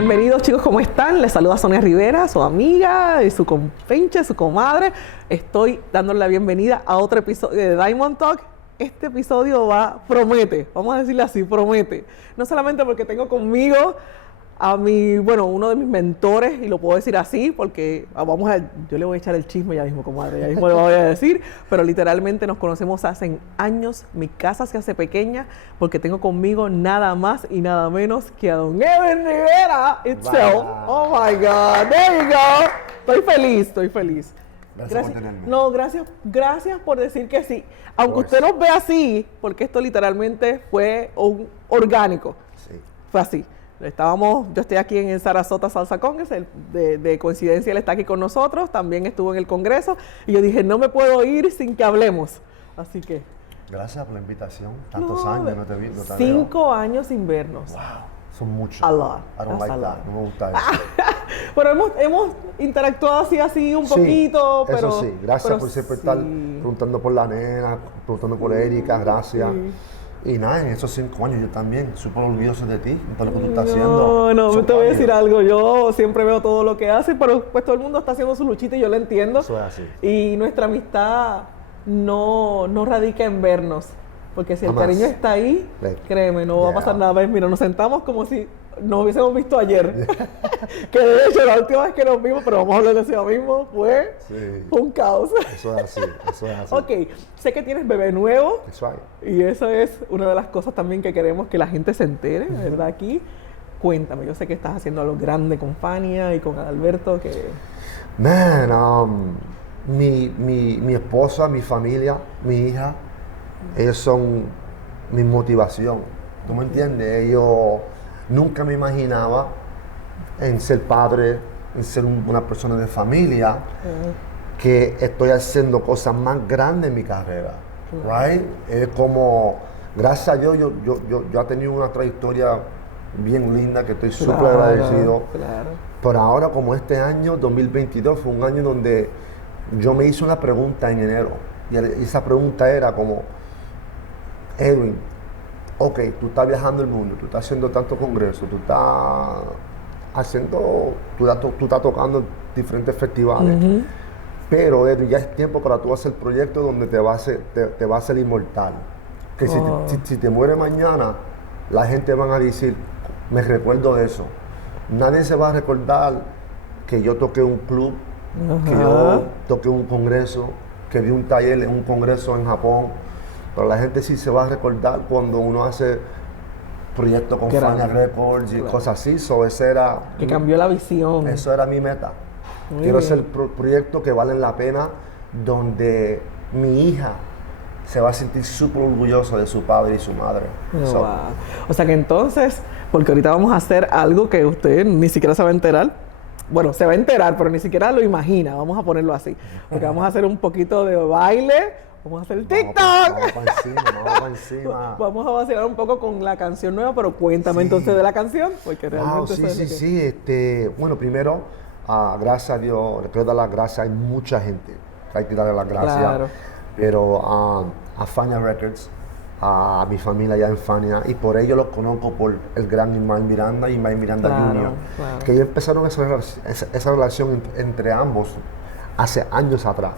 Bienvenidos, chicos, ¿cómo están? Les saluda Sonia Rivera, su amiga y su compenche, su comadre. Estoy dándole la bienvenida a otro episodio de Diamond Talk. Este episodio promete, vamos a decirle así, promete. No solamente porque tengo conmigo a uno de mis mentores, y lo puedo decir así, porque yo le voy a echar el chisme ya mismo, comadre, ya mismo le voy a decir, pero literalmente nos conocemos hace años, mi casa se hace pequeña, porque tengo conmigo nada más y nada menos que a don Eben Rivera itself. Wow. Oh my God, there you go. Estoy feliz. Gracias por tenerme. No, gracias por decir que sí. Aunque usted nos ve así, porque esto literalmente fue un orgánico. Sí. Fue así. Yo estoy aquí en el Sarasota Salsa Congress, de coincidencia él está aquí con nosotros, también estuvo en el Congreso, y yo dije, no me puedo ir sin que hablemos. Así que... Gracias por la invitación. Tantos años no te vi. 5 años sin vernos. Wow, son muchos. A lot. I don't like that. No me gusta eso. Pero hemos interactuado así un poquito, pero... Eso sí, gracias por siempre estar preguntando por la nena, preguntando por Erika, gracias. Sí. Y nada, en esos 5 años yo también súper orgulloso de ti, por lo que tú estás haciendo. No, te voy a decir algo, yo siempre veo todo lo que hace, pero pues todo el mundo está haciendo su luchita y yo lo entiendo. Eso es así. Y nuestra amistad no radica en vernos, porque si el cariño está ahí, créeme, no va a pasar nada. Mira, nos sentamos como si nos hubiésemos visto ayer. Que de hecho la última vez que nos vimos, pero vamos a hablar de eso mismo, fue un caos. Eso es así. Ok, sé que tienes bebé nuevo. That's right. Y eso es una de las cosas también que queremos que la gente se entere, ¿verdad? Aquí. Cuéntame, yo sé que estás haciendo algo grande con Fania y con Alberto, que... Man, mi esposa, mi familia, mi hija, ellos son mi motivación. ¿Tú me entiendes? Yo nunca me imaginaba en ser padre, en ser una persona de familia, que estoy haciendo cosas más grandes en mi carrera. Right? Es como, gracias a Dios, yo he tenido una trayectoria bien linda, que estoy súper agradecido. Claro. Pero ahora, como este año, 2022, fue un año donde yo me hice una pregunta en enero. Y esa pregunta era como, Edwin, ok, tú estás viajando el mundo, tú estás haciendo tantos congresos, tú estás tocando diferentes festivales. Pero Edwin, ya es tiempo para tú hacer proyectos donde te va a hacer inmortal. Que si te mueres mañana, la gente van a decir, me recuerdo de eso. Nadie se va a recordar que yo toqué un club, que yo toqué un congreso, que di un taller en un congreso en Japón. Pero la gente sí se va a recordar cuando uno hace proyectos con Fania Records y cosas así. Que cambió la visión. Eso era mi meta. Quiero hacer proyectos que valen la pena, donde mi hija se va a sentir súper orgullosa de su padre y su madre. Wow. O sea que entonces, porque ahorita vamos a hacer algo que usted ni siquiera se va a enterar. Bueno, se va a enterar, pero ni siquiera lo imagina. Vamos a ponerlo así. Porque vamos a hacer un poquito de baile. Vamos a hacer el TikTok. Vamos para encima. Vamos a vacilar un poco con la canción nueva, pero cuéntame entonces de la canción. Porque realmente Bueno, primero, gracias a Dios, le quiero dar las gracias. Hay mucha gente que hay que darle las gracias. Claro. Pero a Fania Records, a mi familia allá en Fania, y por ello los conozco por el gran Ismael Miranda y Ismael Miranda Jr., que ellos empezaron esa relación entre ambos hace años atrás.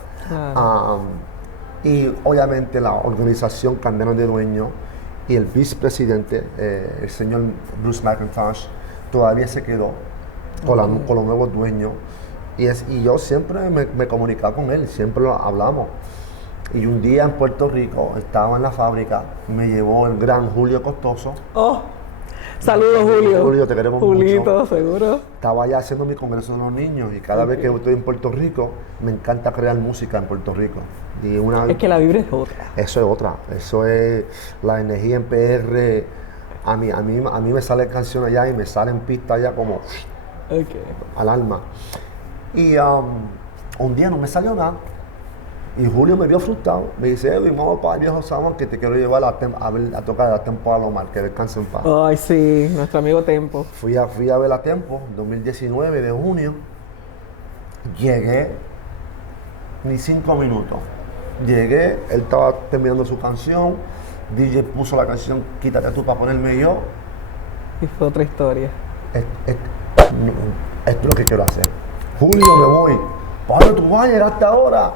Y obviamente la organización Candela de Dueño y el vicepresidente, el señor Bruce McIntosh, todavía se quedó con los nuevos dueños. Y yo siempre me comunicaba con él, siempre lo hablamos. Y un día en Puerto Rico, estaba en la fábrica, me llevó el gran Julio Costoso. ¡Oh! Saludos, Julio. Julio, te queremos Julito, mucho. Seguro. Estaba allá haciendo mi congreso de los niños, y cada vez que estoy en Puerto Rico, me encanta crear música en Puerto Rico. Es que la vibra es otra. Eso es otra. Eso es la energía en PR. A mí me sale canción allá y me sale en pista allá como al alma. Y un día no me salió nada. Y Julio me vio frustrado. Me dice, Edwin, vamos para el viejo Saman, que te quiero llevar a tocar a Tempo Alomar, que descanse en paz. Ay, sí, nuestro amigo Tempo. Fui a ver a Tempo, 2019 de junio. Llegué, ni 5 minutos. Llegué, él estaba terminando su canción. DJ puso la canción Quítate tú para ponerme yo. Y fue otra historia. esto es lo que quiero hacer. Julio, me voy. Pablo, tú vas a llegar hasta ahora.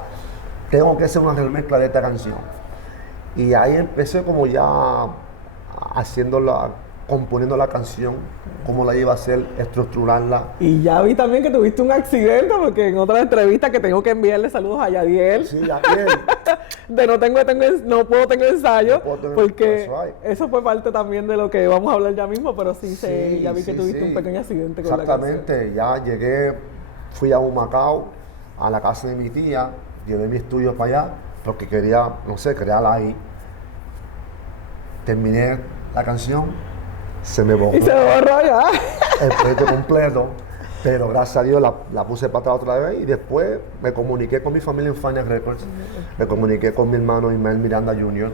Tengo que hacer una remezcla de esta canción. Y ahí empecé como ya componiendo la canción, cómo la iba a hacer, estructurarla. Y ya vi también que tuviste un accidente, porque en otra entrevista que tengo que enviarle saludos a Yadiel. Sí, Yadiel. De no puedo tener ensayo, porque right. eso fue parte también de lo que vamos a hablar ya mismo, pero ya vi que tuviste un pequeño accidente con la canción. Exactamente, ya llegué, fui a Humacao, a la casa de mi tía, llevé mi estudio para allá, porque quería, no sé, crearla ahí. Terminé la canción, se me borró. Y se borró ya. El proyecto completo, pero gracias a Dios la puse para atrás otra vez y después me comuniqué con mi familia en Fania Records, me comuniqué con mi hermano Ismael Miranda Jr.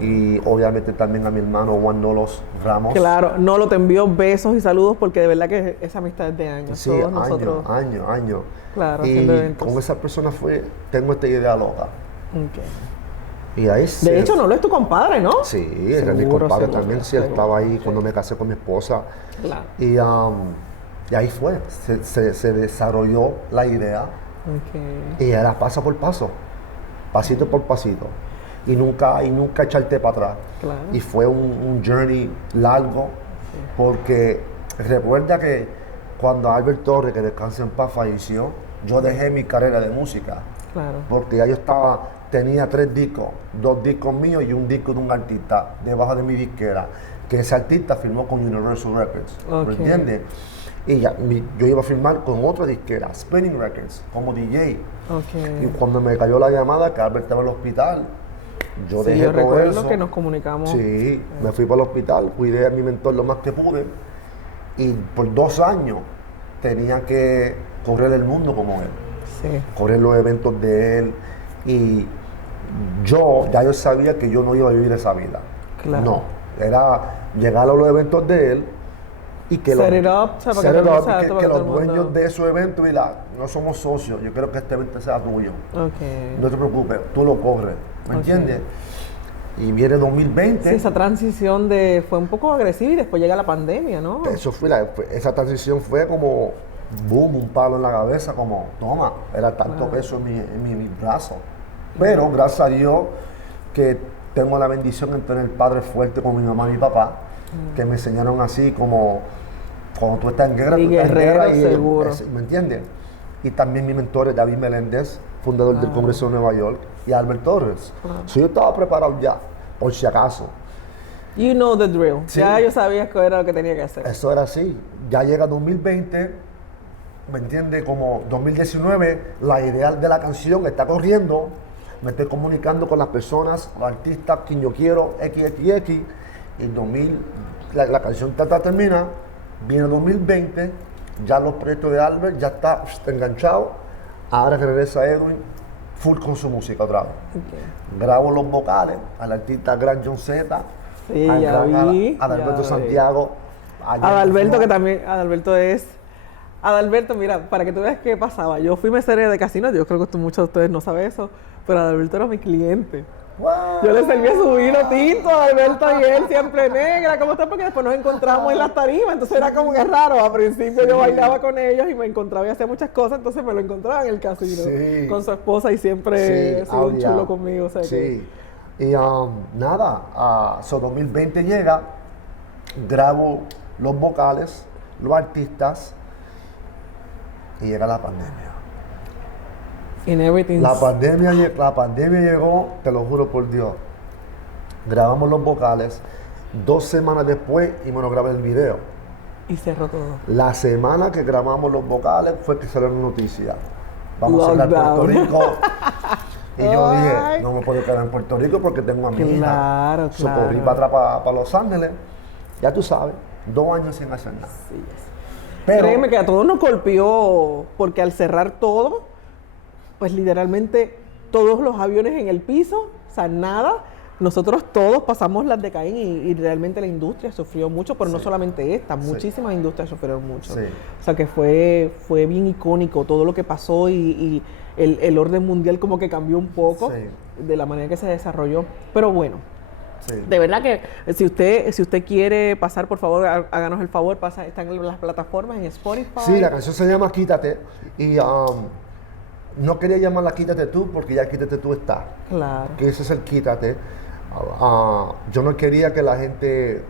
y obviamente también a mi hermano Juan Nolos Ramos. Claro, Nolo te envió besos y saludos porque de verdad que esa amistad es de años. Sí, todos nosotros. años. Claro, y haciendo eventos. con esa persona tengo esta idea loca. Okay. Y ahí de hecho, Nolo es tu compadre, ¿no? Sí, era mi compadre también, sí, estaba ahí cuando me casé con mi esposa. Claro. Y ahí fue, se desarrolló la idea. Okay. Y era paso por paso, pasito por pasito. Y nunca echarte para atrás. Claro. Y fue un journey largo, porque recuerda que cuando Albert Torres, que descansa en paz, falleció, yo dejé mi carrera de música. Claro. Porque ya tenía 3 discos, 2 discos míos y un disco de un artista debajo de mi disquera, que ese artista firmó con Universal Records, ¿me entiendes? Y yo iba a firmar con otra disquera, Spinning Records, como DJ. Okay. Y cuando me cayó la llamada que Albert estaba en el hospital, yo dejé todo recuerdo eso. Que nos comunicamos. Sí, me fui para el hospital, cuidé a mi mentor lo más que pude, y por 2 años tenía que correr el mundo como él. Sí. Correr los eventos de él, y yo sabía que yo no iba a vivir esa vida. Claro. No, era llegar a los eventos de él y que los dueños de esos eventos, mira, no somos socios, yo quiero que este evento sea tuyo. Okay. No te preocupes, tú lo corres, ¿me entiendes? Y viene 2020. Sí, esa transición fue un poco agresiva y después llega la pandemia, ¿no? Eso esa transición fue como boom, un palo en la cabeza, como toma, era tanto peso en mi brazo. Pero gracias a Dios que tengo la bendición de tener padres fuertes como mi mamá y mi papá, que me enseñaron así como cuando tú estás en guerra, tú estás en guerra y seguro. ¿Me entiendes? Y también mi mentor es David Meléndez, fundador del Congreso de Nueva York, y Albert Torres. So, yo estaba preparado ya, por si acaso. You know the drill. Sí. Ya yo sabía que era lo que tenía que hacer. Eso era así. Ya llega 2020, ¿me entiendes? Como 2019, la idea de la canción está corriendo. Me estoy comunicando con las personas, los artistas, quien yo quiero, XXX. Y la canción termina, viene 2020, ya los proyectos de Albert ya está enganchado. Ahora regresa Edwin full con su música otra vez. Okay. Grabo los vocales al artista Gran John Z, sí, Adalberto Santiago. Adalberto, que también, Adalberto, mira, para que tú veas qué pasaba. Yo fui mesera de casino, yo creo que muchos de ustedes no saben eso, pero Adalberto era mi cliente. Wow. Yo le servía su vino tinto a Adalberto y él siempre negra, ¿cómo está? Porque después nos encontramos en las tarimas, entonces era como que raro. A principio yo bailaba con ellos y me encontraba y hacía muchas cosas, entonces me lo encontraba en el casino con su esposa y siempre ha sido un chulo conmigo. O sea Y nada, 2020 llega, grabo los vocales, los artistas, y llega la pandemia. La pandemia llegó, te lo juro por Dios. Grabamos los vocales, 2 semanas después íbamos a grabar el video. Y cerró todo. La semana que grabamos los vocales fue que salió la noticia. Vamos a cerrar Puerto Rico. Y yo dije, no me puedo quedar en Puerto Rico porque tengo a mi hija. Claro. Corrí para atrás, para Los Ángeles. Ya tú sabes, 2 años sin hacer nada. Sí, pero, créeme que a todos nos golpeó, porque al cerrar todo, pues literalmente todos los aviones en el piso, o sea, nada. Nosotros todos pasamos las de Caín y realmente la industria sufrió mucho, pero no solamente esta, muchísimas industrias sufrieron mucho. Sí. O sea que fue bien icónico todo lo que pasó y el orden mundial como que cambió un poco de la manera que se desarrolló. Pero bueno, Sí. De verdad que si usted quiere pasar, por favor, háganos el favor, está en las plataformas, en Spotify. Sí, la canción se llama Quítate y no quería llamarla Quítate tú porque ya Quítate tú está. Claro. Que ese es el Quítate. Yo no quería que la gente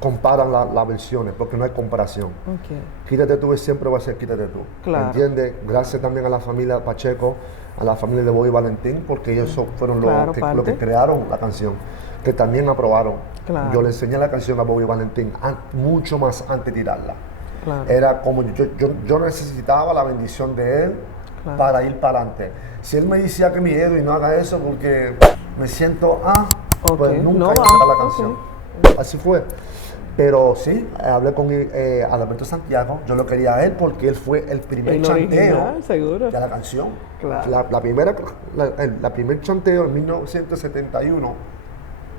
comparan las versiones porque no hay comparación. Okay. Quítate tú siempre va a ser Quítate tú. Claro. ¿Entiendes? Gracias también a la familia Pacheco, a la familia de Bobby Valentín, porque ellos fueron los que crearon la canción, que también aprobaron. Claro. Yo le enseñé la canción a Bobby Valentín mucho más antes de tirarla. Claro. Era como yo necesitaba la bendición de él para ir para adelante. Si él me decía que mi Edwin no haga eso porque me siento, pues nunca iba a sacar la canción. Así fue. Pero sí, hablé con Adalberto Santiago, yo lo quería a él porque él fue el primer chanteo seguro. de la canción. Claro. La primer chanteo en 1971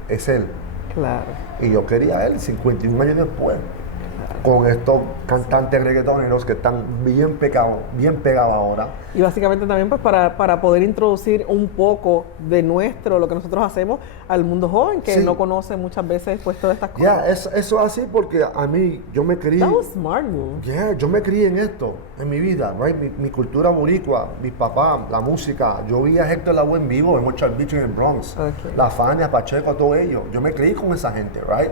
es él. Claro. Y yo quería a él 51 años después. Con estos cantantes reggaetoneros que están bien pegados ahora. Y básicamente también pues para poder introducir un poco de lo que nosotros hacemos al mundo joven, que no conoce muchas veces pues todas estas cosas. Eso es así porque a mí, yo me crié... That was smart move. Yo me crié en esto, en mi vida, right? Mi cultura boricua, mis papás, la música. Yo vi a Héctor Lavoe en vivo en Orchard Beach en el Bronx. Okay. La Fania, Pacheco, todo ello. Yo me crié con esa gente, right?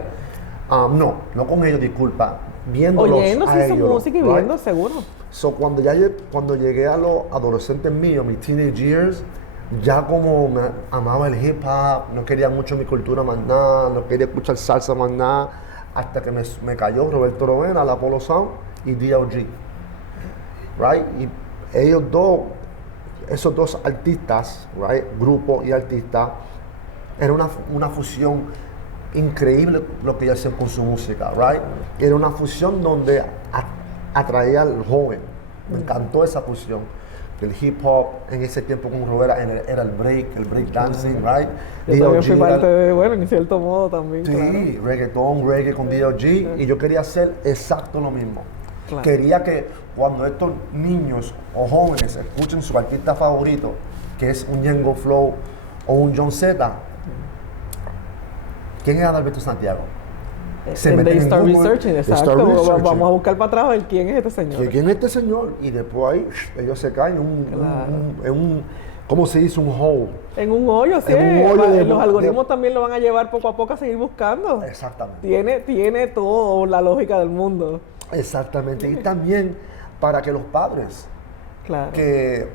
No con ellos, disculpa. Viéndolos oyendo a su ellos, música y viendo, seguro. So, cuando llegué a los adolescentes míos, mis teenage years, ya como me amaba el hip hop, no quería mucho mi cultura más nada, no quería escuchar salsa más nada, hasta que me cayó Roberto Rovena, la Polo Sound y D.O.G. Right? Y esos dos artistas, right? Grupo y artista, era una fusión increíble lo que ellos hacían con su música, right? Era una fusión donde atraía al joven. Me encantó esa fusión. El hip hop en ese tiempo con Rovera era el break dancing, right? Yo también fui parte de, en cierto modo también. Sí, claro. reggae con D.O.G. Y yo quería hacer exacto lo mismo. Claro. Quería que cuando estos niños o jóvenes escuchen su artista favorito, que es un Ñengo Flow o un John Z, ¿quién es Adalberto Santiago? They start researching, exacto. Vamos a buscar para atrás a ver quién es este señor. ¿Quién es este señor? Y después ahí ellos se caen en un ¿cómo se dice? Un hole. En un hoyo, sí. Los algoritmos también lo van a llevar poco a poco a seguir buscando. Exactamente. Tiene toda la lógica del mundo. Exactamente. Y también para que los padres, que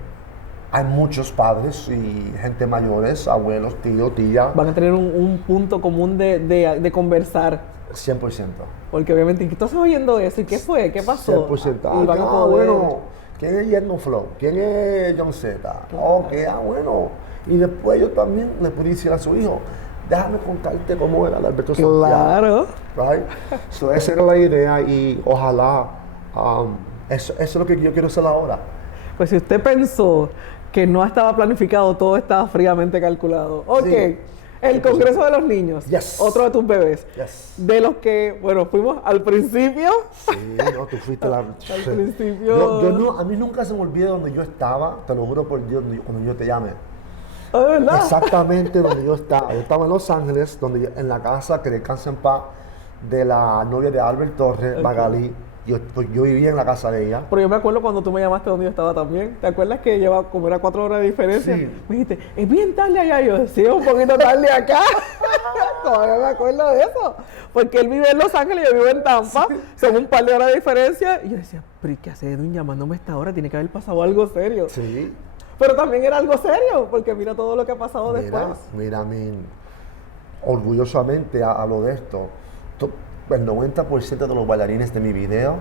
hay muchos padres y gente mayores, abuelos, tíos, tías. Van a tener un punto común de conversar. 100%. Porque obviamente, ¿tú estás oyendo eso? ¿Y qué fue? ¿Qué pasó? 100%. Y van a poder... bueno, ¿quién es Ñengo Flow? ¿Quién es John Z? Bueno. Y después yo también le pude decir a su hijo, déjame contarte cómo era Adalberto Santiago. Claro. Right? So esa era la idea y ojalá, eso es lo que yo quiero hacer ahora. Pues si usted pensó que no estaba planificado, todo estaba fríamente calculado. Ok, sí. El Congreso de los Niños, otro de tus bebés, de los que, fuimos al principio. Sí, tú fuiste al principio. A mí nunca se me olvida donde yo estaba, te lo juro por Dios, cuando yo te llame. ¿Es verdad? Exactamente donde yo estaba. Yo estaba en Los Ángeles, en la casa, que descansa en paz, de la novia de Albert Torres, Magalí. Yo vivía en la casa de ella. Pero yo me acuerdo cuando tú me llamaste donde yo estaba también. ¿Te acuerdas que lleva como era 4 horas de diferencia? Sí. Me dijiste, es bien tarde allá. Yo decía, un poquito tarde acá. Todavía me acuerdo de eso. Porque él vive en Los Ángeles y yo vivo en Tampa. Sí. Son un par de horas de diferencia. Y yo decía, pero ¿y qué hace Edwin llamándome a esta hora? Tiene que haber pasado algo serio. Sí. Pero también era algo serio, porque mira todo lo que ha pasado después. Mira, orgullosamente hablo de esto. El 90% de los bailarines de mi video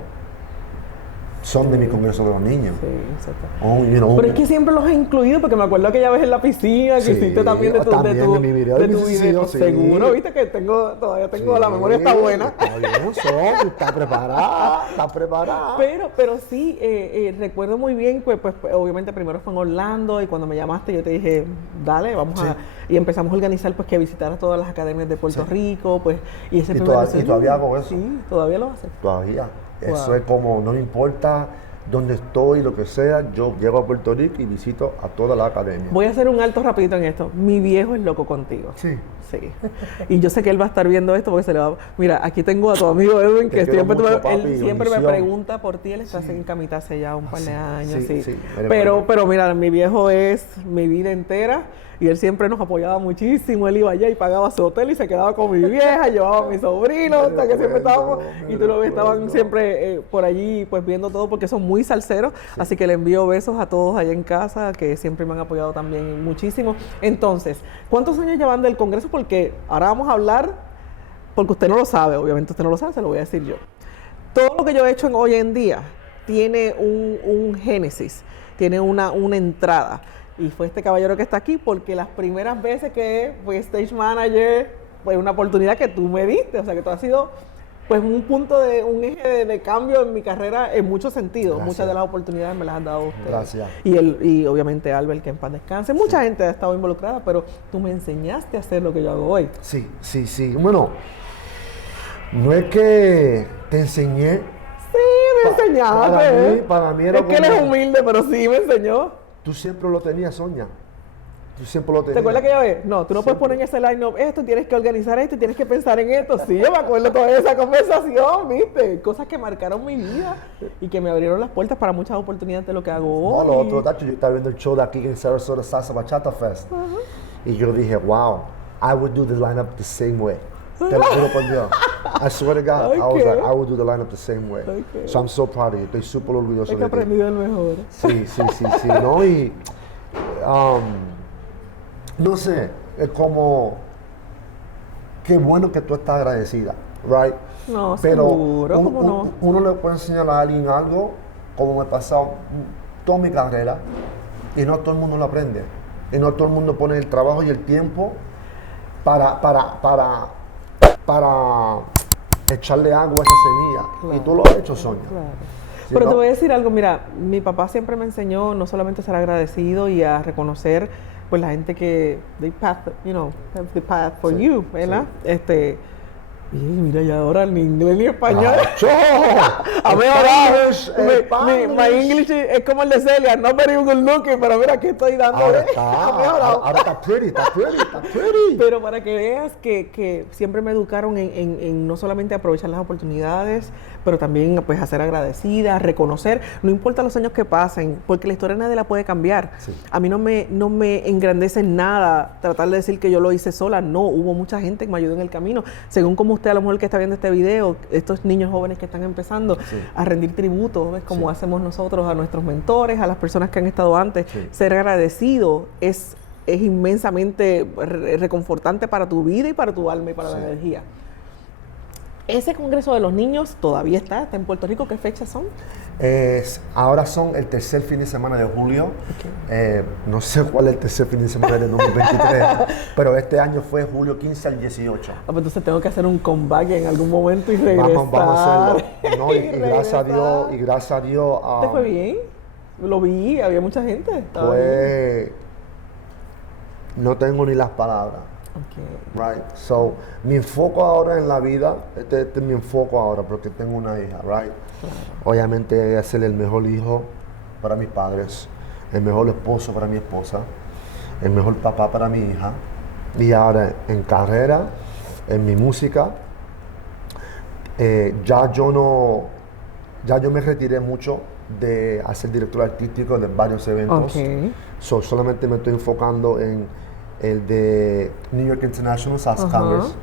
son de mi Congreso de los Niños. Sí, exacto. Pero es que siempre los he incluido, porque me acuerdo aquella vez en la piscina que hiciste también de tu video. Sí. Seguro, viste que todavía tengo la memoria está buena. Está bien, está preparada. Pero sí, recuerdo muy bien que pues, obviamente primero fue en Orlando y cuando me llamaste yo te dije, dale, vamos a... Y empezamos a organizar pues que visitaras todas las academias de Puerto Rico, pues... Y todavía hago eso. Sí, todavía lo haces. Todavía. Eso es como, no me importa dónde estoy, lo que sea, yo llego a Puerto Rico y visito a toda la academia. Voy a hacer un alto rapidito en esto. Mi viejo es loco contigo. Sí. Sí. Y yo sé que él va a estar viendo esto porque se le va... Mira, aquí tengo a tu amigo Edwin, que siempre, mucho, papi, él siempre me bendición. pregunta por ti. Él está en camita hace ya un par de años, sí. Pero mira, mi viejo es mi vida entera y él siempre nos apoyaba muchísimo. Él iba allá y pagaba su hotel y se quedaba con mi vieja, llevaba a mi sobrino, hasta que siempre estábamos... Y tú lo ves, estaban siempre por allí pues viendo todo porque son muy salseros. Sí. Así que le envío besos a todos allá en casa que siempre me han apoyado también muchísimo. Entonces, ¿cuántos años llevan del Congreso? Porque ahora vamos a hablar, porque usted no lo sabe, obviamente usted no lo sabe, se lo voy a decir yo. Todo lo que yo he hecho hoy en día tiene un génesis, tiene una entrada. Y fue este caballero que está aquí porque las primeras veces que fui stage manager fue una oportunidad que tú me diste, o sea que tú has sido pues un eje de cambio en mi carrera en muchos sentidos. Gracias. Muchas de las oportunidades me las han dado ustedes. Gracias. Y obviamente Albert, que en paz descanse. Mucha gente ha estado involucrada, pero tú me enseñaste a hacer lo que yo hago hoy. Sí. Bueno, no es que te enseñé. Sí, me enseñaste. Para mí era es que él es humilde, pero sí me enseñó. Tú siempre lo tenías, Sonia. Tú siempre lo tenías. ¿Te acuerdas que yo ve? No, tú no puedes poner en ese line-up esto, tienes que organizar esto, tienes que pensar en esto. Sí, yo me acuerdo toda esa conversación, ¿viste? Cosas que marcaron mi vida y que me abrieron las puertas para muchas oportunidades de lo que hago hoy. No, lo otro, Tacho, yo estaba viendo el show de aquí en Sarasota Salsa Bachata Fest. Y yo dije, wow, I would do the lineup the same way. Te lo juro por Dios. I swear to God, I was like, I would do the lineup the same way. So I'm so proud of you. Estoy súper orgulloso de ti. Es que he aprendido el mejor. Sí. ¿No? Y, no sé, es como, qué bueno que tú estás agradecida, right? No, pero seguro, ¿cómo no? Uno le puede enseñar a alguien algo, como me he pasado toda mi carrera, y no todo el mundo lo aprende. Y no todo el mundo pone el trabajo y el tiempo para echarle agua a esa semilla. Claro, y tú lo has hecho, Sonia. Claro. ¿Sí, pero no? Te voy a decir algo, mira, mi papá siempre me enseñó no solamente a ser agradecido y a reconocer pues la gente que the path for you, ¿verdad? Sí. Y mira, ya ahora ni inglés ni español. A mejorado. My English es como el de Celia, no very good looking, pero mira que estoy dando. Ahora está pretty. Pero para que veas que siempre me educaron en no solamente aprovechar las oportunidades, pero también pues a ser agradecida, a reconocer, no importa los años que pasen, porque la historia nadie la puede cambiar. Sí. A mí no me engrandece en nada tratar de decir que yo lo hice sola, no, hubo mucha gente que me ayudó en el camino, según como usted a lo mejor que está viendo este video, estos niños jóvenes que están empezando a rendir tributo, ¿ves? Como hacemos nosotros a nuestros mentores, a las personas que han estado antes. Ser agradecido es inmensamente reconfortante para tu vida y para tu alma y para la energía. ¿Ese Congreso de los Niños todavía está en Puerto Rico? ¿Qué fechas son? Ahora son el tercer fin de semana de julio. No sé cuál es el tercer fin de semana de 2023, pero este año fue julio 15 al 18. Pues entonces tengo que hacer un comeback en algún momento y regresar. Vamos a hacerlo. No, y gracias a Dios. ¿Te fue bien? Lo vi, había mucha gente. Pues no tengo ni las palabras. Okay. Right, so mi enfoco ahora en la vida, este es mi enfoco ahora porque tengo una hija, right? Claro. Obviamente ser el mejor hijo para mis padres, el mejor esposo para mi esposa, el mejor papá para mi hija, y ahora en carrera, en mi música, ya yo me retiré mucho de hacer director artístico de varios eventos, so solamente me estoy enfocando en el de New York International Salsa Congress,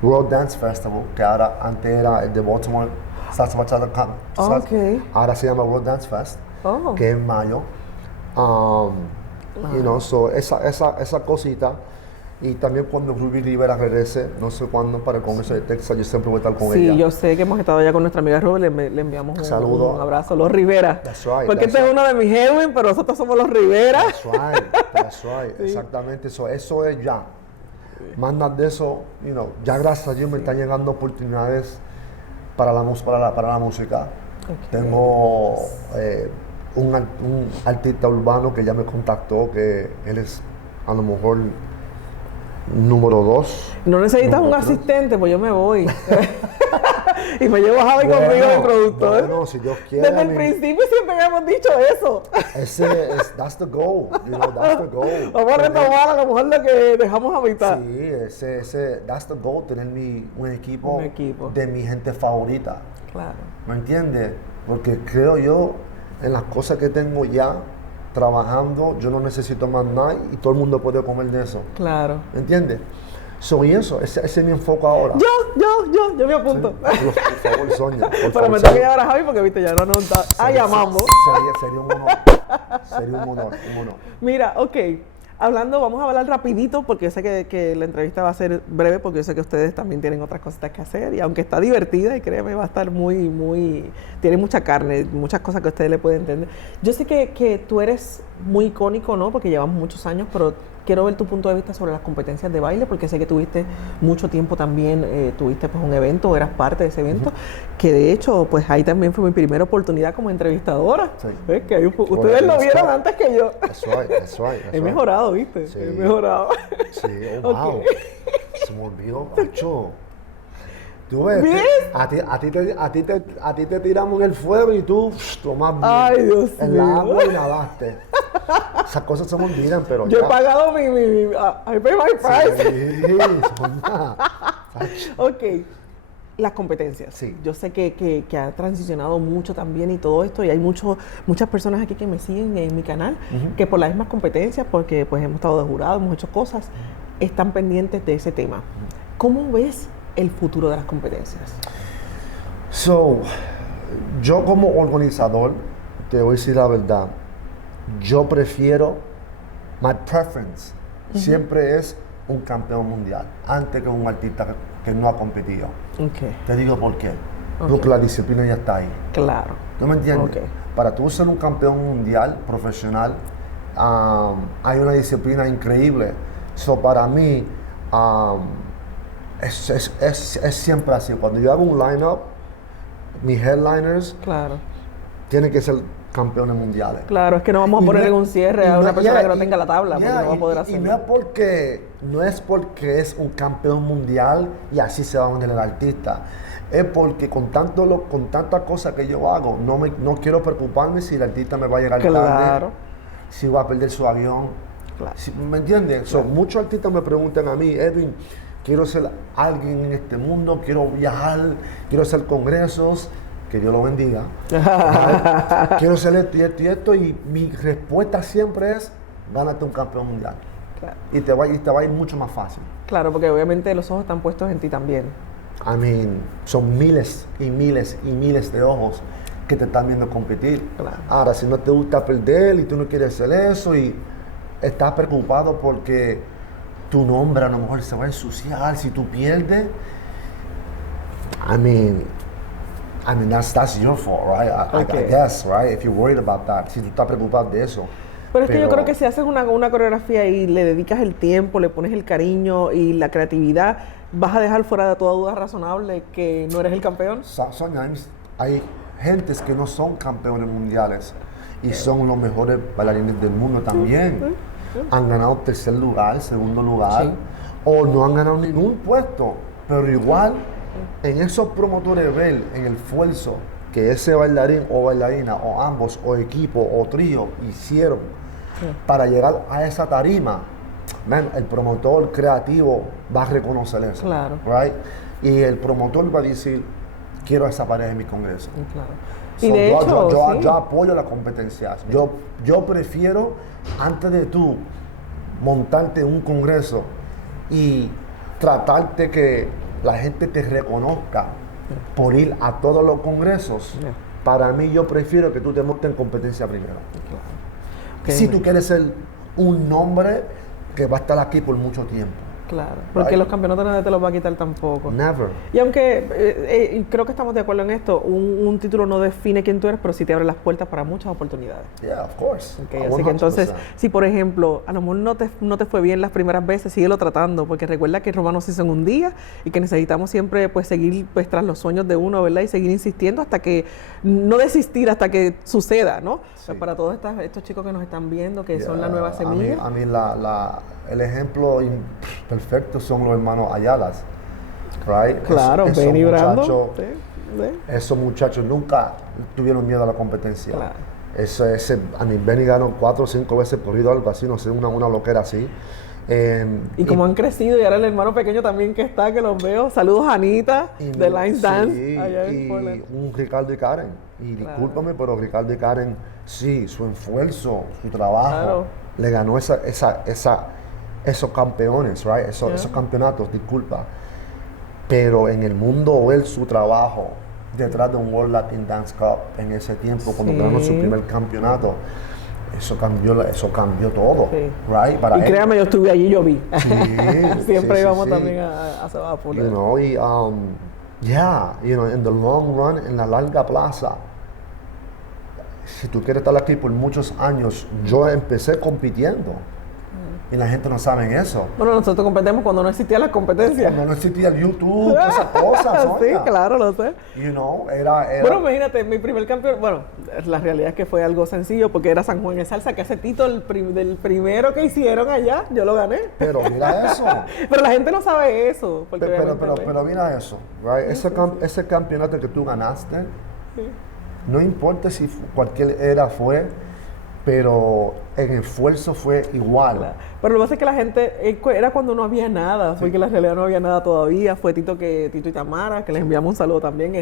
World Dance Festival, que ahora antes era el de Baltimore Salsa Bachata Congress, ahora se llama World Dance Fest, que es en mayo. So esa cosita. Y también cuando Ruby Rivera regrese, no sé cuándo, para el Congreso de Texas, yo siempre voy a estar con ella. Sí, yo sé que hemos estado allá con nuestra amiga Ruby, le enviamos un abrazo. Los Rivera. That's right. Porque este es uno de mis Edwin, pero nosotros somos los Rivera. That's right. Sí. Exactamente. Eso es ya. Sí. Más nada de eso, ya gracias a Dios me están llegando oportunidades para la música. Tengo un artista urbano que ya me contactó, que él es a lo mejor número 2. No necesitas un asistente, pues yo me voy. Y me llevo a Javi conmigo de productor. Bueno, si Dios quiere. Desde el principio siempre habíamos dicho eso. That's the goal. That's the goal. Vamos a retomar a lo mejor lo que dejamos a mitad. Sí, that's the goal, tener un equipo de mi gente favorita. Claro. ¿Me entiendes? Porque creo yo, en las cosas que tengo ya, trabajando, yo no necesito más nada y todo el mundo puede comer de eso. Claro. ¿Me entiendes? Ese es mi enfoque ahora. Yo me apunto. Sí, por favor, Sonia. Pero me tengo que llevar a Javi porque, viste, ya no está. Llamamos. Sería un honor. Sería un honor. Mira, ok. Vamos a hablar rapidito porque yo sé que la entrevista va a ser breve porque yo sé que ustedes también tienen otras cositas que hacer y aunque está divertida y créeme va a estar tiene mucha carne, muchas cosas que ustedes le pueden entender. Yo sé que tú eres muy icónico, ¿no? Porque llevamos muchos años, pero quiero ver tu punto de vista sobre las competencias de baile porque sé que tuviste mucho tiempo también, tuviste pues un evento, eras parte de ese evento, que de hecho pues ahí también fue mi primera oportunidad como entrevistadora. Sí. ¿Ves? Que ustedes lo vieron antes que yo. That's right. He mejorado, ¿viste? Sí. He mejorado. Sí, wow. Se me olvidó, macho. Tú ves, a ti te tiramos en el fuego y tú tomas el agua y nadaste. Esas cosas se me olvidan, pero yo he pagado I pay my price. Sí, Ok. Las competencias. Sí. Yo sé que ha transicionado mucho también y todo esto, y hay muchas personas aquí que me siguen en mi canal, que por las mismas competencias, porque pues hemos estado de jurado, hemos hecho cosas, están pendientes de ese tema. ¿Cómo ves el futuro de las competencias? Yo como organizador, te voy a decir la verdad, yo prefiero, my preference, siempre es un campeón mundial, antes que un artista que no ha competido. Okay. Te digo por qué. Porque la disciplina ya está ahí. Claro. ¿Tú me entiendes? Okay. Para tú ser un campeón mundial profesional, hay una disciplina increíble. Para mí, es siempre así. Cuando yo hago un line-up, mis headliners tienen que ser campeones mundiales. Claro, es que no vamos a poner en un cierre a una persona que no tenga la tabla, porque no va a poder hacerlo. Y no es porque es un campeón mundial y así se va a poner el artista. Es porque con tantas cosas que yo hago, no quiero preocuparme si el artista me va a llegar tarde, si va a perder su avión. Claro. ¿Me entiendes? Muchos artistas me preguntan a mí, Edwin, quiero ser alguien en este mundo, quiero viajar, quiero hacer congresos, que Dios lo bendiga. Quiero hacer esto y esto y esto, y mi respuesta siempre es, gánate un campeón mundial. Claro. Y te va a ir mucho más fácil. Claro, porque obviamente los ojos están puestos en ti también. Son miles y miles y miles de ojos que te están viendo competir. Claro. Ahora, si no te gusta perder y tú no quieres hacer eso y estás preocupado porque tu nombre a lo mejor se va a ensuciar si tú pierdes, that's your fault, right? I guess, right? If you're worried about that, si tú estás preocupado de eso. Pero es que yo creo que si haces una coreografía y le dedicas el tiempo, le pones el cariño y la creatividad, vas a dejar fuera de toda duda razonable que no eres el campeón. Sometimes hay gentes que no son campeones mundiales y son los mejores bailarines del mundo también. Han ganado tercer lugar, segundo lugar, o no han ganado ningún puesto, pero igual en esos promotores ver en el esfuerzo que ese bailarín o bailarina o ambos o equipo o trío hicieron para llegar a esa tarima, el promotor creativo va a reconocer eso, claro. Right? Y el promotor va a decir, quiero a esa pareja en mi congreso. Claro. Y de hecho, yo apoyo las competencias. Yo prefiero, antes de tú montarte un congreso y tratarte que la gente te reconozca por ir a todos los congresos, para mí yo prefiero que tú te montes en competencia primero. Si tú quieres ser un nombre que va a estar aquí por mucho tiempo. Claro, porque los campeonatos nadie te los va a quitar tampoco. Never. Y aunque creo que estamos de acuerdo en esto, un título no define quién tú eres, pero sí te abre las puertas para muchas oportunidades. Yeah, of course. Okay, así que entonces, si por ejemplo, a lo mejor no te fue bien las primeras veces, síguelo tratando, porque recuerda que romanos se hizo en un día y que necesitamos siempre pues seguir pues tras los sueños de uno, ¿verdad? Y seguir insistiendo hasta que, no desistir hasta que suceda, ¿no? Sí. Pues para todos estos chicos que nos están viendo, que son la nueva semilla. A mí el ejemplo perfecto son los hermanos Ayalas, right? Claro, Benny Brando. Esos muchachos nunca tuvieron miedo a la competencia. Claro. Benny ganó 4 o 5 veces corrido, algo así, no sé, una loquera así. Y como han crecido, y ahora el hermano pequeño también que está, que los veo. Saludos a Anita, de Lines Dance, allá en Portland. Un Ricardo y Karen. Y discúlpame, pero Ricardo y Karen, sí, su esfuerzo, su trabajo, le ganó esos campeones, right? Esos campeonatos, disculpa. Pero en el mundo, su trabajo detrás de un World Latin Dance Cup en ese tiempo, cuando ganó su primer campeonato, eso cambió todo, right? Y créame, yo estuve allí, yo vi. Siempre íbamos sí. también a Portland. In the long run, en la larga plaza, si tú quieres estar aquí por muchos años, yo empecé compitiendo. Y la gente no sabe eso. Bueno, nosotros competimos cuando no existía la competencia. Cuando no existía el YouTube, todas esas cosas. Sí, claro, lo sé. Era... Bueno, imagínate, mi primer campeón, bueno, la realidad es que fue algo sencillo porque era San Juan de Salsa, que ese título del primero que hicieron allá, yo lo gané. Pero mira eso. Pero la gente no sabe eso. Porque pero mira eso, right? Ese campeonato que tú ganaste, no importa si cualquier era fue, pero el esfuerzo fue igual. Claro. Pero lo que pasa es que la gente, era cuando no había nada, porque en la realidad no había nada todavía. Fue Tito y Tamara, que les enviamos un saludo también.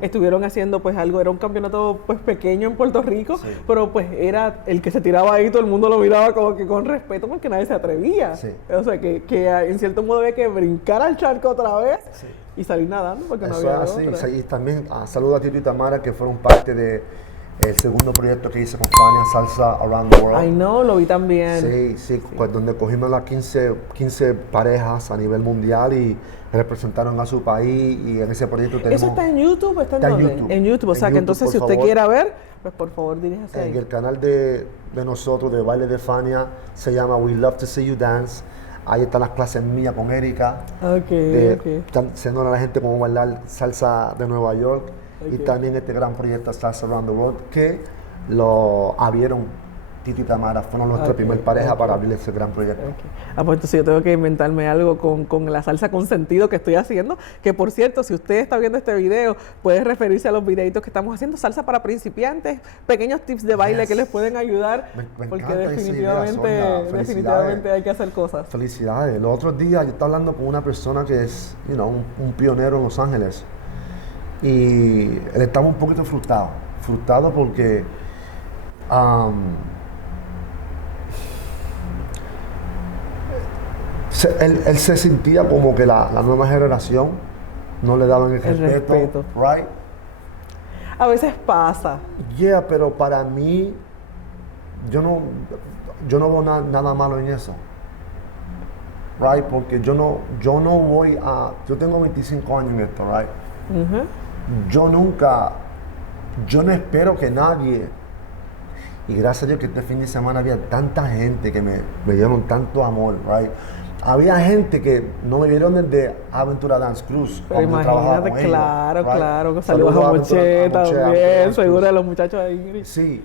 Estuvieron haciendo pues algo, era un campeonato pues pequeño en Puerto Rico, pero pues era el que se tiraba ahí, todo el mundo lo miraba como que con respeto porque nadie se atrevía. O sea, que en cierto modo había que brincar al charco otra vez y salir nadando porque no había otra. Y también saludo a Tito y Tamara, que fueron parte de el segundo proyecto que hice con Fania, Salsa Around the World. Ay, no, lo vi también. Sí, pues donde cogimos las 15 parejas a nivel mundial y representaron a su país, y en ese proyecto tenemos... ¿Eso está en YouTube o está en dónde? En YouTube, o sea que entonces si usted quiera ver, pues por favor diríjase ahí. En el canal de nosotros, de Baile de Fania, se llama We Love to See You Dance. Ahí están las clases mías con Erika. Están enseñando a la gente cómo bailar salsa de Nueva York. Y también este gran proyecto Salsa Around the World, que lo abrieron Tito y Tamara, fueron nuestra primer pareja para abrir ese gran proyecto. Pues entonces yo tengo que inventarme algo con la salsa con sentido que estoy haciendo, que por cierto, si usted está viendo este video, puede referirse a los videitos que estamos haciendo, salsa para principiantes, pequeños tips de baile que les pueden ayudar, porque definitivamente hay que hacer cosas. Felicidades. Los otros días yo estaba hablando con una persona que es un pionero en Los Ángeles, y él estaba un poquito frustrado porque él se sentía como que la nueva generación no le daban el respeto, right? A veces pasa. Pero para mí, yo no veo nada malo en eso, right? Porque yo no tengo 25 años en esto, right? Yo no espero que nadie, y gracias a Dios que este fin de semana había tanta gente que me dieron tanto amor, right? Había gente que no me vieron desde Aventura Dance Cruise. Pero imagínate, claro, saludos a Moche también, seguro de los muchachos de Ingrid. Sí,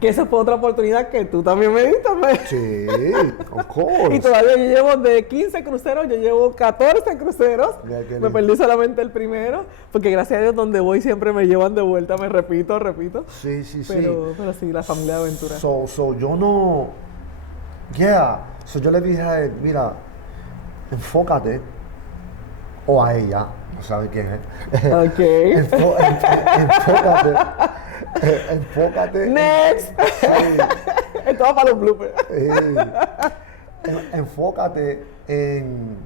que esa fue otra oportunidad que tú también me diste, pues. Sí, of course. Y todavía yo llevo de 15 cruceros, yo llevo 14 cruceros. Me perdí solamente el primero, porque gracias a Dios donde voy siempre me llevan de vuelta, me repito. Sí. Pero sí, la familia de aventura. Yo le dije a él, mira, enfócate, o a ella, no sabe quién es. Enfócate. Next. Esto va para los bloopers. Enfócate en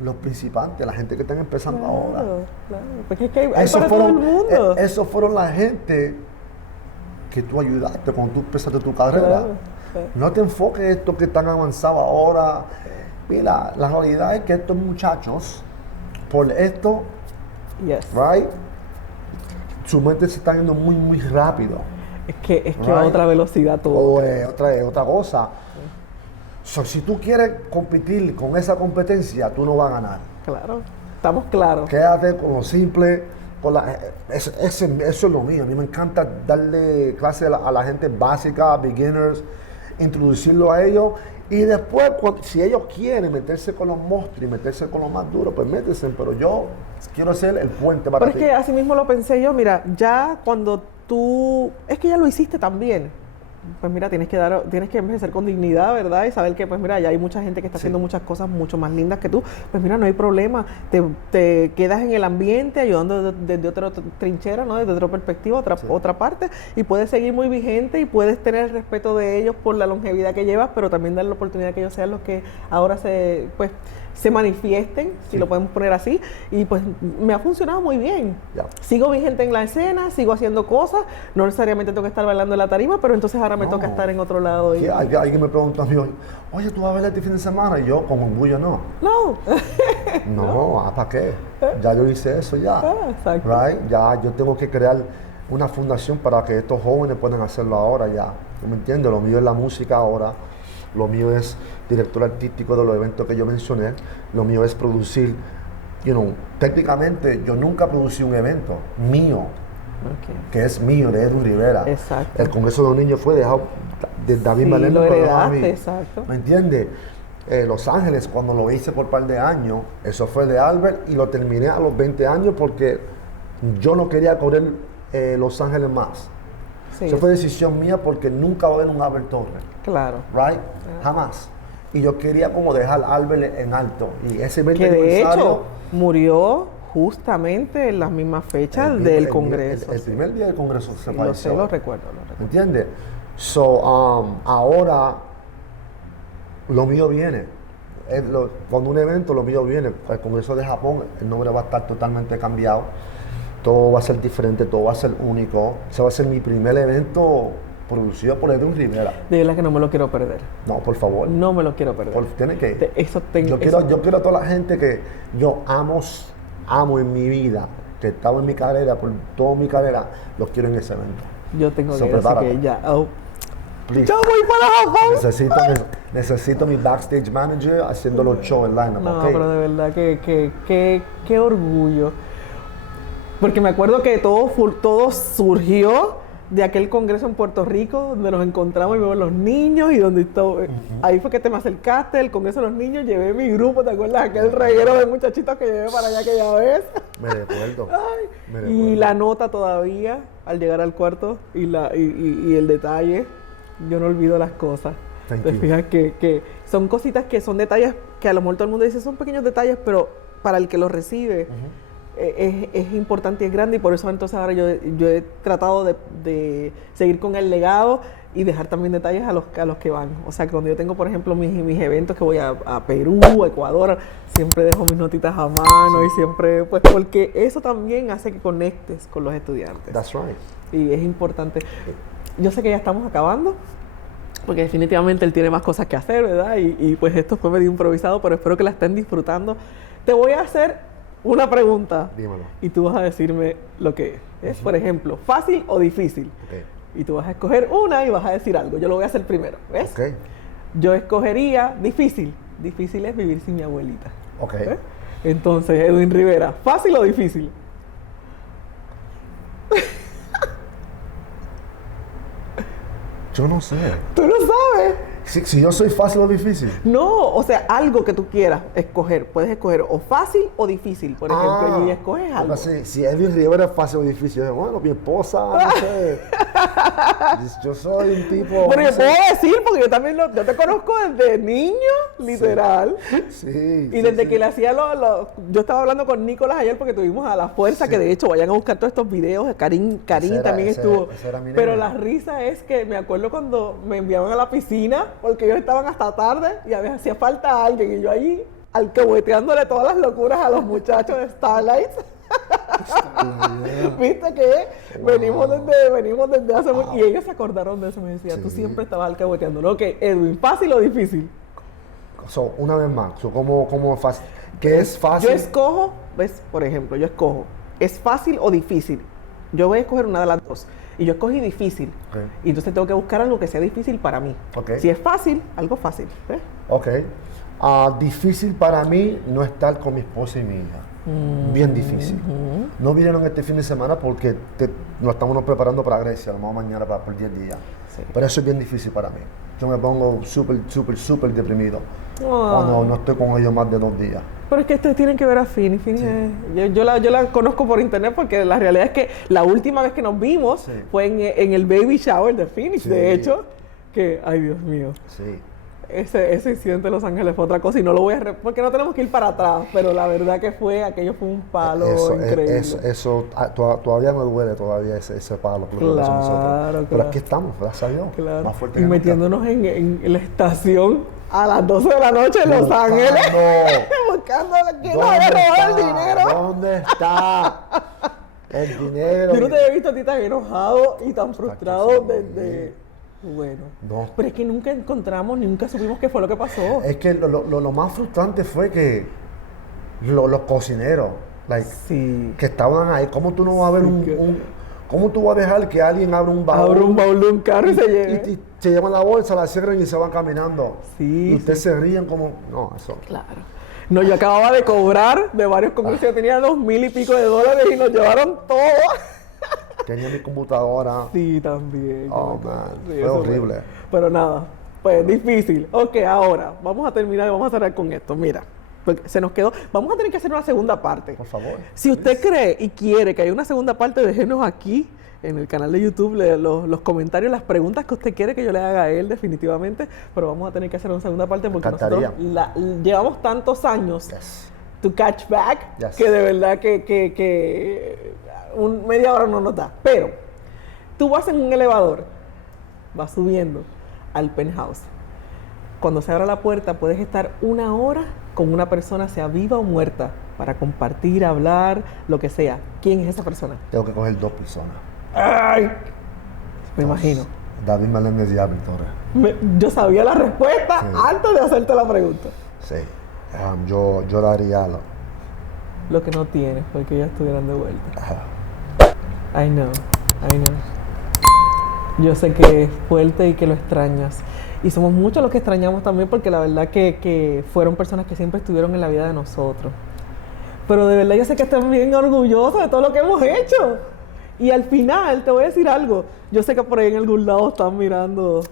los principiantes, la gente que están empezando ahora. Claro, porque es que hay para todo el mundo. Esos fueron la gente que tú ayudaste cuando tú empezaste tu carrera. Claro. No te enfoques en estos que están avanzados ahora. Mira, la realidad es que estos muchachos, por esto, right, su mente se está yendo muy, muy rápido. Es que va a otra velocidad todo. Otra cosa. Si tú quieres competir con esa competencia, tú no vas a ganar. Claro, estamos claros. Quédate con lo simple. Eso es lo mío. A mí me encanta darle clase a la gente básica, beginners. introducirlo a ellos y después, si ellos quieren meterse con los monstruos y meterse con los más duros, pues métese, pero yo quiero ser el puente para ti. Pero es que así mismo lo pensé yo, mira, ya cuando tú, es que ya lo hiciste también. Pues mira, tienes que envejecer con dignidad, ¿verdad? Y saber que, pues mira, ya hay mucha gente que está haciendo muchas cosas mucho más lindas que tú. Pues mira, no hay problema. Te quedas en el ambiente, ayudando desde otra trinchera, ¿no? Desde otra perspectiva, otra parte. Y puedes seguir muy vigente y puedes tener el respeto de ellos por la longevidad que llevas, pero también dar la oportunidad que ellos sean los que ahora se manifiesten, si lo podemos poner así, y pues me ha funcionado muy bien. Sigo vigente en la escena, sigo haciendo cosas, no necesariamente tengo que estar bailando en la tarima, pero entonces ahora me toca estar en otro lado. Alguien me preguntó a mí hoy, oye, ¿tú vas a bailar este fin de semana? Y yo, con orgullo, no. No, ¿para qué? Ya yo hice eso ya. Exacto. Right? Ya yo tengo que crear una fundación para que estos jóvenes puedan hacerlo ahora ya. ¿Tú me entiendes? Lo mío es la música ahora. Lo mío es director artístico de los eventos que yo mencioné. Lo mío es producir. Técnicamente yo nunca producí un evento mío, que es mío, de Edwin Rivera. Exacto. El Congreso de los Niños fue dejado de David Maleno. Lo heredaste, exacto. ¿Me entiendes? Los Ángeles, cuando lo hice por un par de años, eso fue de Albert y lo terminé a los 20 años porque yo no quería correr Los Ángeles más. Sí. Eso fue decisión mía porque nunca va a haber un Albert Torres. Claro. Right? Jamás. Y yo quería como dejar a Albert en alto. Y ese 20 que de hecho murió justamente en las mismas fechas del Congreso. El primer día del Congreso se falleció. Lo recuerdo. ¿Entiendes? Ahora lo mío viene. Cuando un evento, lo mío viene. El Congreso de Japón, el nombre va a estar totalmente cambiado. Todo va a ser diferente, todo va a ser único. Ese va a ser mi primer evento producido por Edwin Rivera. De verdad que no me lo quiero perder. No, por favor. No me lo quiero perder. Tiene que ir. Yo quiero a toda la gente que yo amo en mi vida, que he estado en mi carrera, por toda mi carrera, los quiero en ese evento. Yo tengo que decir que ya. Please. ¡Yo voy para Japón! Necesito mi backstage manager haciendo los shows en line-up. No, pero de verdad que orgullo. Porque me acuerdo que todo surgió de aquel congreso en Puerto Rico, donde nos encontramos y vemos los niños y donde ahí fue que te me acercaste, el Congreso de los Niños, llevé mi grupo, ¿te acuerdas? Aquel reguero de muchachitos que llevé para allá aquella vez. Me recuerdo. Y la nota todavía, al llegar al cuarto, y el detalle, yo no olvido las cosas. Te fijas que son cositas que son detalles que a lo mejor todo el mundo dice, son pequeños detalles, pero para el que los recibe, es importante y es grande, y por eso entonces ahora yo he tratado de seguir con el legado y dejar también detalles a los que van. O sea, que cuando yo tengo, por ejemplo, mis eventos que voy a Perú, a Ecuador, siempre dejo mis notitas a mano y siempre, pues, porque eso también hace que conectes con los estudiantes. That's right. Y es importante. Yo sé que ya estamos acabando, porque definitivamente él tiene más cosas que hacer, ¿verdad? Y pues esto fue medio improvisado, pero espero que la estén disfrutando. Te voy a hacer una pregunta. Dímelo. Y tú vas a decirme lo que es. Por ejemplo, ¿fácil o difícil? Okay. Y tú vas a escoger una y vas a decir algo. Yo lo voy a hacer primero, ¿ves? Okay. Yo escogería difícil. Difícil es vivir sin mi abuelita. Okay. ¿Ves? Entonces, Edwin Rivera, ¿fácil o difícil? Yo no sé. ¿Tú no sabes? Si yo soy fácil o difícil. No, o sea, algo que tú quieras escoger. Puedes escoger o fácil o difícil, por ejemplo, y escoges algo. Si Edwin Rivera es fácil o difícil, bueno, mi esposa, no sé. Yo soy un tipo... Pero yo puedo decir, porque yo también yo te conozco desde niño, literal. Sí. Y desde que le hacía yo estaba hablando con Nicolás ayer porque tuvimos a La Fuerza, que de hecho vayan a buscar todos estos videos. Karim también estuvo. Pero la risa es que me acuerdo cuando me enviaban a la piscina, porque ellos estaban hasta tarde y a veces hacía falta alguien y yo ahí alcahueteándole todas las locuras a los muchachos de Starlight. Viste que venimos desde hace mucho, y ellos se acordaron de eso. Me decía, tú siempre estabas alcahueteando, ¿no? Que Edwin, ¿fácil o difícil? Una vez más, ¿cómo fácil? ¿Qué es fácil? Yo escojo, ¿ves? Por ejemplo, yo escojo, ¿es fácil o difícil? Yo voy a escoger una de las dos. Y yo escogí difícil. Okay. Y entonces tengo que buscar algo que sea difícil para mí. Okay. Si es fácil, algo fácil. ¿Ves? Ok. Difícil para mí no estar con mi esposa y mi hija. Bien difícil. No vinieron este fin de semana porque nos estamos preparando para Grecia, lo vamos mañana para por 10 días. Sí. Pero eso es bien difícil para mí. Yo me pongo súper deprimido cuando no estoy con ellos más de 2 días. Pero es que ustedes tienen que ver a Fini. Fini yo la conozco por internet porque la realidad es que la última vez que nos vimos fue en el baby shower de Phoenix, de hecho, que, ay Dios mío. Sí. Ese incidente de Los Ángeles fue otra cosa y no lo voy a... porque no tenemos que ir para atrás, pero la verdad que aquello fue un palo increíble. Eso todavía me duele todavía ese palo. Claro. Pero aquí estamos, gracias a Dios. Claro. Más fuerte y que metiéndonos en la estación a las 12 de la noche en Los Ángeles. Buscando a quien nos había robado el dinero. ¿Dónde está el dinero? Yo no te había visto a ti tan enojado y tan frustrado Bueno, no. Pero es que nunca encontramos, nunca supimos qué fue lo que pasó. Es que lo más frustrante fue que los cocineros, que estaban ahí, ¿cómo tú no vas a ver cómo tú vas a dejar que alguien abra un baúl? Abre un baúl de un carro y se lleve. Y se llevan la bolsa, la cierran y se van caminando. Sí. Y ustedes se ríen como, no, eso. Claro. No, yo acababa de cobrar de varios concursos, yo tenía $2,000 y pico y nos llevaron todo. Tenía mi computadora. Sí, también. Oh, man. Sí, fue horrible. Pero nada, pues difícil. Ok, ahora, vamos a terminar y vamos a cerrar con esto. Mira, porque se nos quedó... Vamos a tener que hacer una segunda parte. Por favor. Si usted cree y quiere que haya una segunda parte, déjenos aquí, en el canal de YouTube, los comentarios, las preguntas que usted quiere que yo le haga a él, definitivamente. Pero vamos a tener que hacer una segunda parte porque nosotros llevamos tantos años to catch back que de verdad que media hora no nos da. Pero tú vas en un elevador, vas subiendo al penthouse. Cuando se abra la puerta puedes estar 1 hora con una persona, sea viva o muerta, para compartir, hablar, lo que sea. ¿Quién es esa persona? Tengo que coger 2 personas. ¡Ay! Me imagino. David Meléndez y Abel Torres. Yo sabía la respuesta antes de hacerte la pregunta. Sí. Yo le haría lo que no tienes, porque ya estuvieran de vuelta. Ajá. I know. Yo sé que es fuerte y que lo extrañas. Y somos muchos los que extrañamos también porque la verdad que fueron personas que siempre estuvieron en la vida de nosotros. Pero de verdad yo sé que están bien orgullosos de todo lo que hemos hecho. Y al final te voy a decir algo. Yo sé que por ahí en algún lado están mirando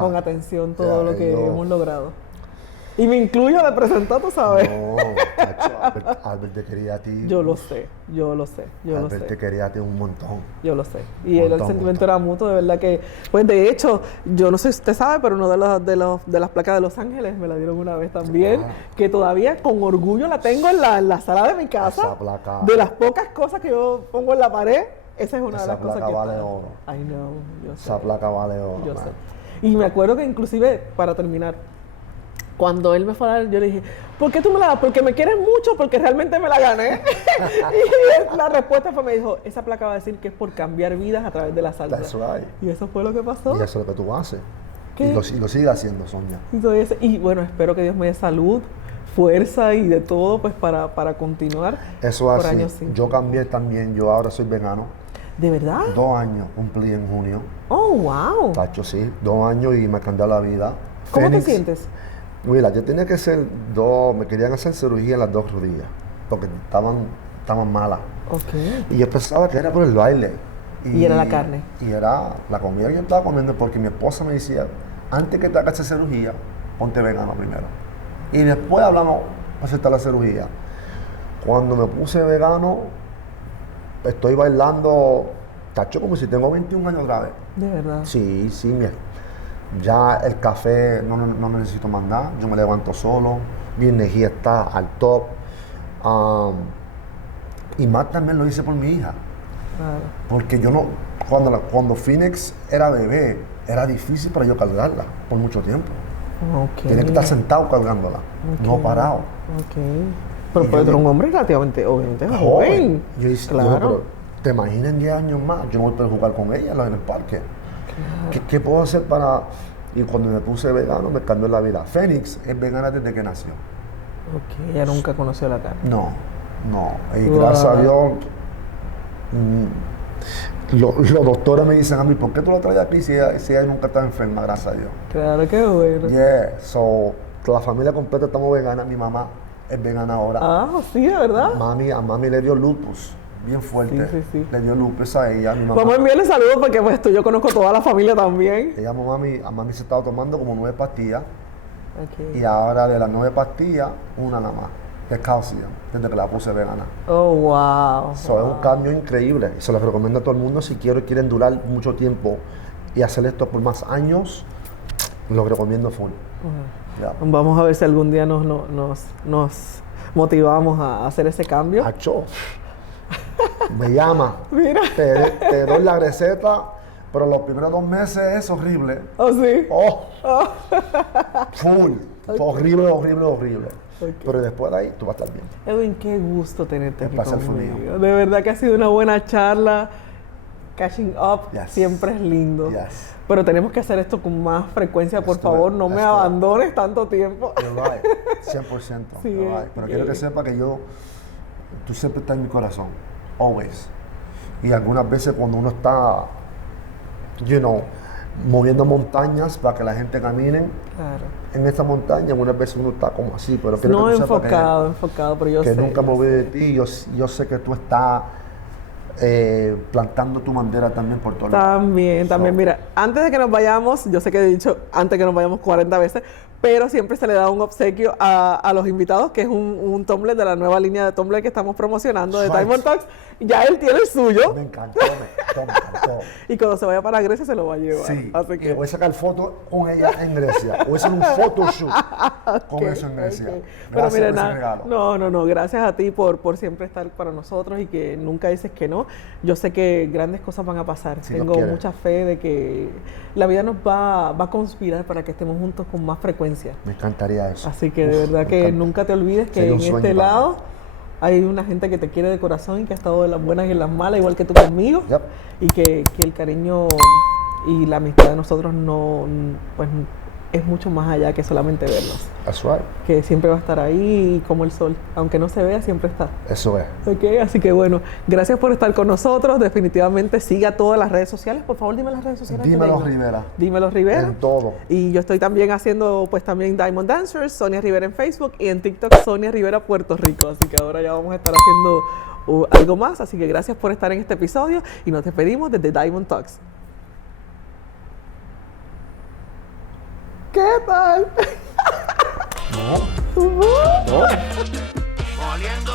con atención todo lo que hemos logrado. Y me incluyo de presentar, tú sabes. No, Albert te quería a ti. Yo lo sé. Albert te quería a ti un montón. Yo lo sé. Y el sentimiento era mutuo, de verdad que... Pues de hecho, yo no sé si usted sabe, pero una de las placas de Los Ángeles me la dieron una vez también. Que todavía con orgullo la tengo en la sala de mi casa. Esa placa... De las pocas cosas que yo pongo en la pared, esa es una de las cosas que... Esa placa vale oro. I know, yo sé. Esa placa vale oro, yo sé. Y me acuerdo que inclusive, para terminar, cuando él me fue a dar, yo le dije, ¿por qué tú me la das? ¿Porque me quieres mucho? ¿Porque realmente me la gané? Y la respuesta me dijo, esa placa va a decir que es por cambiar vidas a través de la salsa. That's right. Y eso fue lo que pasó. Y eso es lo que tú haces. ¿Qué? Y lo sigues haciendo, Sonia. Y bueno, espero que Dios me dé salud, fuerza y de todo, pues para continuar. Eso es así. Yo cambié también, yo ahora soy vegano. ¿De verdad? 2 años cumplí en junio. Oh, wow. Tacho, sí, 2 años y me cambió la vida. ¿Cómo te sientes? Mira, yo tenía que hacer me querían hacer cirugía en las 2 rodillas, porque estaban malas. Okay. Y yo pensaba que era por el baile. Y era la carne. Y era la comida que yo estaba comiendo, porque mi esposa me decía, antes que te hagas esa cirugía, ponte vegano primero. Y después hablamos para aceptar la cirugía. Cuando me puse vegano, estoy bailando, tacho, como si tengo 21 años otra vez. ¿De verdad? Sí, ya el café no necesito más nada, yo me levanto solo, mi energía está al top. Y más también lo hice por mi hija. Claro. Porque yo cuando Phoenix era bebé, era difícil para yo cargarla por mucho tiempo. Okay. Tenía que estar sentado cargándola, no parado. Okay. Pero puede un hombre relativamente, obviamente, joven. Yo dije, claro. pero te imaginas en 10 años más, yo no voy a poder jugar con ella en el parque. Claro. ¿Qué puedo hacer para...? Y cuando me puse vegano, me cambió la vida. Fénix es vegana desde que nació. Ok, ella nunca conoció la carne. No. Y gracias a Dios, los doctores me dicen a mí, ¿por qué tú la traes aquí si ella nunca está enferma? Gracias a Dios. Claro, qué bueno. Yeah, la familia completa estamos veganas. Mi mamá es vegana ahora. Ah, sí, de verdad. A mami le dio lupus, bien fuerte. Sí. Le dio lupus a ella, a mi mamá. Vamos a enviarle saludos porque pues yo conozco toda la familia también. Ella, a mami se estaba tomando como 9 pastillas. Okay. Y ahora de las 9 pastillas, una nada más, de calcio, desde que la puse vegana. Oh, wow. Eso es un cambio increíble. Y se los recomiendo a todo el mundo si quieren durar mucho tiempo y hacer esto por más años, lo recomiendo full. Ya. Vamos a ver si algún día nos motivamos a hacer ese cambio. Acho, me llama, Mira. te doy la receta, pero los primeros 2 meses es horrible. Oh, sí. Oh, full, horrible. Okay. Pero después de ahí tú vas a estar bien. Edwin, qué gusto tenerte El aquí placer fue conmigo. mío. De verdad que ha sido una buena charla. Catching up Yes. siempre es lindo. Yes. Pero tenemos que hacer esto con más frecuencia, por favor. No me abandones tanto tiempo. You're right, 100%. Sí, You're right. Pero quiero que sepa que tú siempre estás en mi corazón, always. Y algunas veces cuando uno está, moviendo montañas para que la gente camine Claro. en esta montaña, algunas veces uno está como así, pero quiero No que tú sepas enfocado, pero yo que sé. nunca me olvidé de ti. Yo sé que tú estás plantando tu bandera también por todo También. Mira, antes de que nos vayamos, yo sé que he dicho antes que nos vayamos 40 veces, pero siempre se le da un obsequio a los invitados, que es un tumbler de la nueva línea de tumbler que estamos promocionando de Right. Diamond Talks. Ya él tiene el suyo. Me encantó. Y cuando se vaya para Grecia se lo va a llevar. Sí, Así que voy a sacar fotos con ella en Grecia. Voy a hacer un photoshoot con eso en Grecia. Ok. Gracias Pero mira, por ese regalo. no, gracias a ti por siempre estar para nosotros y que nunca dices que no. Yo sé que grandes cosas van a pasar. Si Dios Tengo quiere. mucha fe de que la vida nos va a conspirar para que estemos juntos con más frecuencia. Me encantaría eso. Así que de verdad me que encanta. nunca te olvides que Sería en un sueño este para mí. lado hay una gente que te quiere de corazón y que ha estado en las buenas y en las malas, igual que tú conmigo. Yep. Y que el cariño y la amistad de nosotros pues, es mucho más allá que solamente vernos. That's right. Que siempre va a estar ahí como el sol. Aunque no se vea, siempre está. Eso es. ¿Ok? Así que bueno, gracias por estar con nosotros. Definitivamente siga todas las redes sociales. Por favor, dime las redes sociales. Dímelo, antes de irnos. Rivera. Dímelo, Rivera. En todo. Y yo estoy también haciendo pues también Diamond Dancers, Sonia Rivera en Facebook y en TikTok Sonia Rivera Puerto Rico. Así que ahora ya vamos a estar haciendo algo más. Así que gracias por estar en este episodio y nos despedimos desde Diamond Talks. ¿Qué tal? No. Uh-huh. No. Oliendo